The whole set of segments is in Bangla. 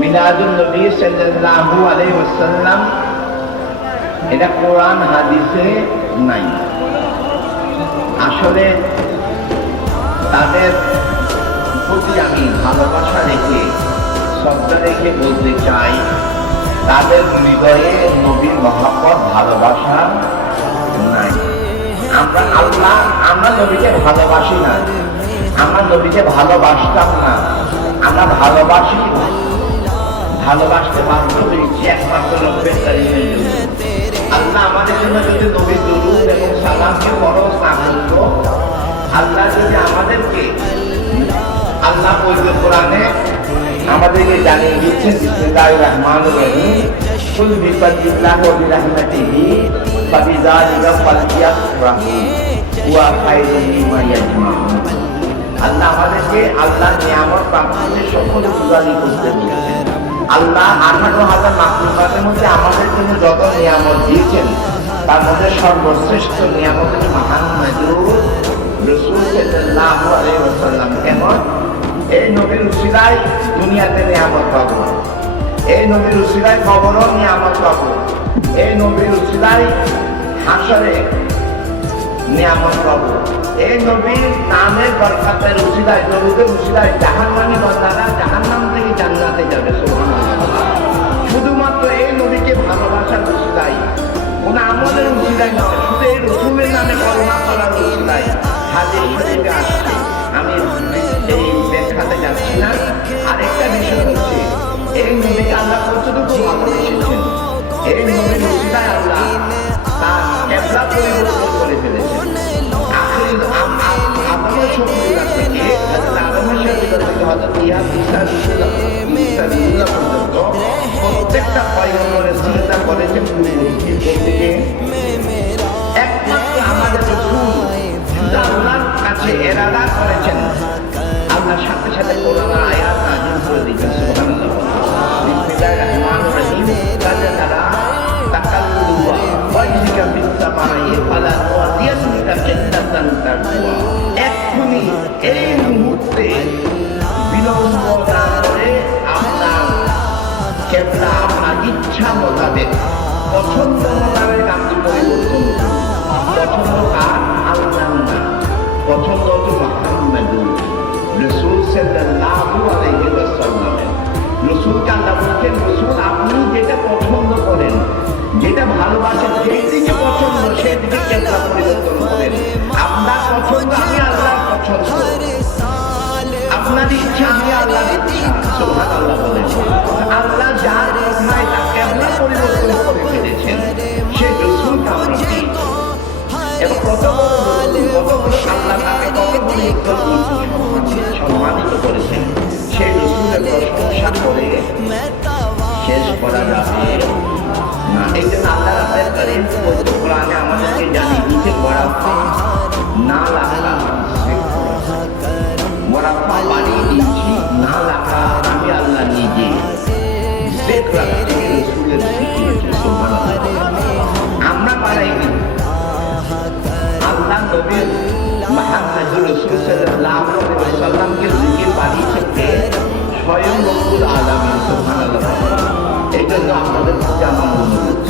মিলাদুন নবী সাল্লাল্লাহু আলাইহি ওয়াসাল্লাম এটা কোরআন হাদিসে নাই। আসলে তাদের প্রতি আমি ভালোবাসা রেখে শ্রদ্ধা রেখে বলতে চাই, তাদের হৃদয়ে নবীর মহব্বত ভালোবাসা নাই। আমরা নবীকে ভালোবাসি না, আমরা নবীকে ভালোবাসতাম না, আমরা ভালোবাসি, ভালোবাসতে বাধ্য হয়েছি একমাত্র নবীর কারিমের জন্য। আল্লাহ আমাদের জন্য যদি নবীর দুরূদ এবং সালামকে ফরজ না করত, আল্লাহ যদি আমাদেরকে, আল্লাহ পবিত্র কোরআনে আমাদেরকে জানিয়ে দিচ্ছেন বিসমিল্লাহির রহমানির রহিম, কুল বিফাদিল্লাহি ওয়া বিরহমাতিহি ফাবিযালিকা ফালইফরাহু হুয়া খায়রুম মিম্মা ইয়াজমাউন। আল্লাহ আমাদেরকে আল্লাহর নিয়ামত প্রাপ্তির সকল গুজারি করতে বলেছেন। আল্লাহ 18,000 মাখলুকাতের মধ্যে আমাদের জন্য যত নিয়ামত দিয়েছেন তার মধ্যে সর্বশ্রেষ্ঠ নিয়ামত হচ্ছে মুহাম্মদুর রাসূল সাল্লাল্লাহু আলাইহি ওয়াসাল্লাম। কেমন? এই নবীর উসিলায় দুনিয়াতে নিয়ামত পাবো, এই নবীর উসিলায় কবরও নিয়ামত পাবো, এই নবীর উসিলায় হাসরে নিয়ামত পাবো, এই নবীর নামের বরকতের উসিলায়, দরুদের উসিলায় জাহান্নামী বান্দারা জাহান্নাম থেকে জান্নাতে যাবে। সুবহানাল্লাহ। শুধুমাত্র এই নবীকে ভালোবাসার উসিলায়, কোন আমলের উসিলায় নয়, শুধু এই রাসূলের নামে করুণা করার উসিলায় হাদিস শরীফে আসছে। আমি এই ব্যাখ্যাতে যাচ্ছি না। আরেকটা বিষয় হচ্ছে, এই নবীকে আল্লাহ কতটুকু ভালোবেসেছেন, এই নবীর উসিলায় আল্লাহ তার কিবলা পরিবর্তন করে ফেলেছেন। আদমের শরীর থেকে আদমের শরীর থেকে হযরত ঈসা পর্যন্ত প্রত্যেকটা পয়গম্বরের চিন্তা করেছেন একমাত্র আমাদের রাসূল আল্লাহর কাছে এরাদা করেছেন, আল্লাহর সাথে সাথে কোরআন আয়াত নাযিল করে দিয়েছেন। সুবহানাল্লাহ। বিসমিল্লাহির রহমানির রহিম। কাযালা তাকাল্লুবা ওয়াজহিকা বিস-সামাই ফালা ওয়াদিয়াতুকা জান্নাতান তাকওয়া। এক্ষুনি এই মুহূর্তে বিলম্ব না করে আপনার কিবলা আপনার ইচ্ছা মোতাবেক, পছন্দ মোতাবেক আপনি পরিবর্তন করুন। পছন্দ কার? আল্লাহ না, পছন্দ হচ্ছে মুহাম্মদুর রাসূল সাল্লাল্লাহু আলাইহি ওয়াসাল্লাম। রাসূলকে আল্লাহ বলেছেন, রাসূল আপনি যেটা পছন্দ করেন, যেটা ভালোবাসেন, সেই দিকে পছন্দ, সেই দিকে কিবলা পরিবর্তন করেন। আপনার পছন্দ আমি আল্লাহর পছন্দ, আপনার ইচ্ছা আমি আল্লাহর ইচ্ছা। সুবহানাল্লাহ বলেন। আল্লাহ যার ইচ্ছায় তার কিবলা পরিবর্তন করে ফেলেছেন, সেই রাসূলকে আমরা পেয়েছি। এবং কত বড় আল্লাহ তাকে কত বড় সম্মানিত করেছেন, সেই রাসূলের প্রশংসা করে শেষ করা যাবে না। এই জন্য আল্লাহ রাব্বুল কারীম পবিত্র কোরআনে আমাদেরকে জানিয়ে দিয়েছেন, ওয়ারাফা না লাখা ওয়ারাফা বানিয়ে দিয়েছি না লাখা আমি আল্লাহ নিজে। যিকরা রাসূলের জিকির। সুবহানাল্লাহ। আমরা পারাই আল্লাহ নবী মুহাম্মদুর রাসূল সাল্লাল্লাহু আলাইহি ওয়াসাল্লামকে জিকির বানিয়েছেন কে? স্বয়ং রব্বুল আলামিন। সুবহানাল্লাহ। এই জন্য আপনাদের প্রতি আমার অনুরোধ,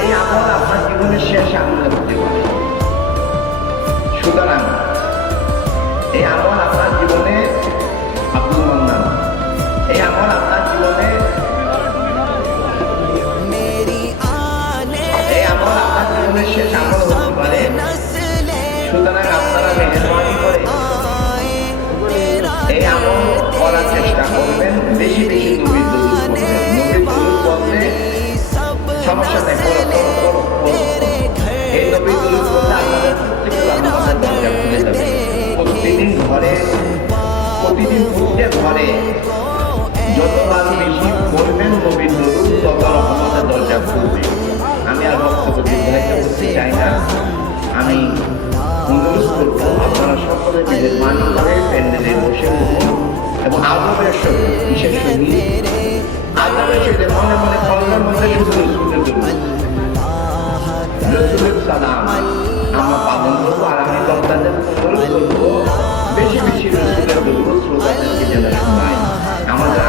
এই আমল আপনার জীবনের শেষ আমল হতে পারে। সুতরাং এই আমল আপনার জীবনে আব্দুল মান্নান, এই আমল আপনার জীবনে, এই আমল আপনার জীবনের শেষ আমল হতে পারে। সুতরাং আপনারা মেহরবানি করে এই আমল করার চেষ্টা করবেন, বেশি বেশি নবীর দুরূদ পড়বেন। নবীর দুরূদ পড়লে সমস্যা নেই, এই নবীর দুরূদ পড়লে আপনাদের প্রত্যেকটা আমাদের দরজা খুলে যাবে। প্রতিদিন ঘরে, প্রতিদিন প্রত্যেক ঘরে যতবার বেশি পড়বেন নবীর দুরূদ, তত রহমতের দরজা খুলবে। আমি আর বক্তব্য দীর্ঘায়িত করতে চাই না। আমি অনুরোধ করবো আপনারা সকলে মেহরবানি করে প্যান্ডেলে বসে পড়ুন এবং আদবের সঙ্গে, বিশেষ সঙ্গে আদবের সাথে মনে মনে কল্যাণ মধ্যে শুধু রাসূলের সালাম আমরা পালন করবো। আর আমি বক্তাদের অনুরোধ করবো বেশি বেশি রাসূলের দুরূদ শ্রোতাদেরকে যেন শোনায়। আমাদের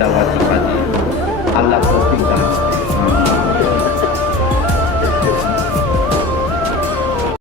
দেওয়ার টাকা দিয়ে। আল্লাহ তৌফিক দান